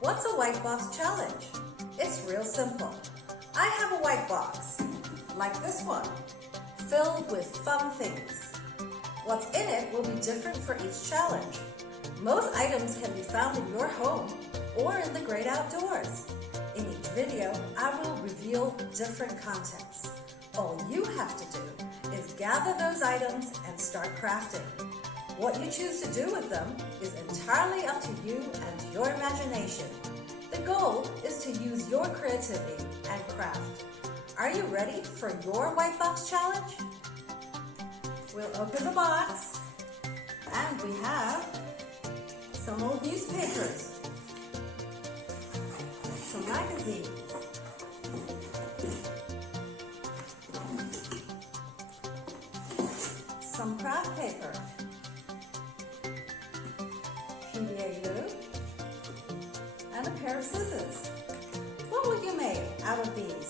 What's a white box challenge? It's real simple. I have a white box, like this one, filled with fun things. What's in it will be different for each challenge. Most items can be found in your home or in the great outdoors. In each video, I will reveal different contents. All you have to do is gather those items and start crafting. What you choose to do with them is entirely up to you and your imagination. The goal is to use your creativity and craft. Are you ready for your white box challenge? We'll open the box and we have some old newspapers, some magazines, some craft paper, PVA glue, and a pair of scissors. What will you make out of these?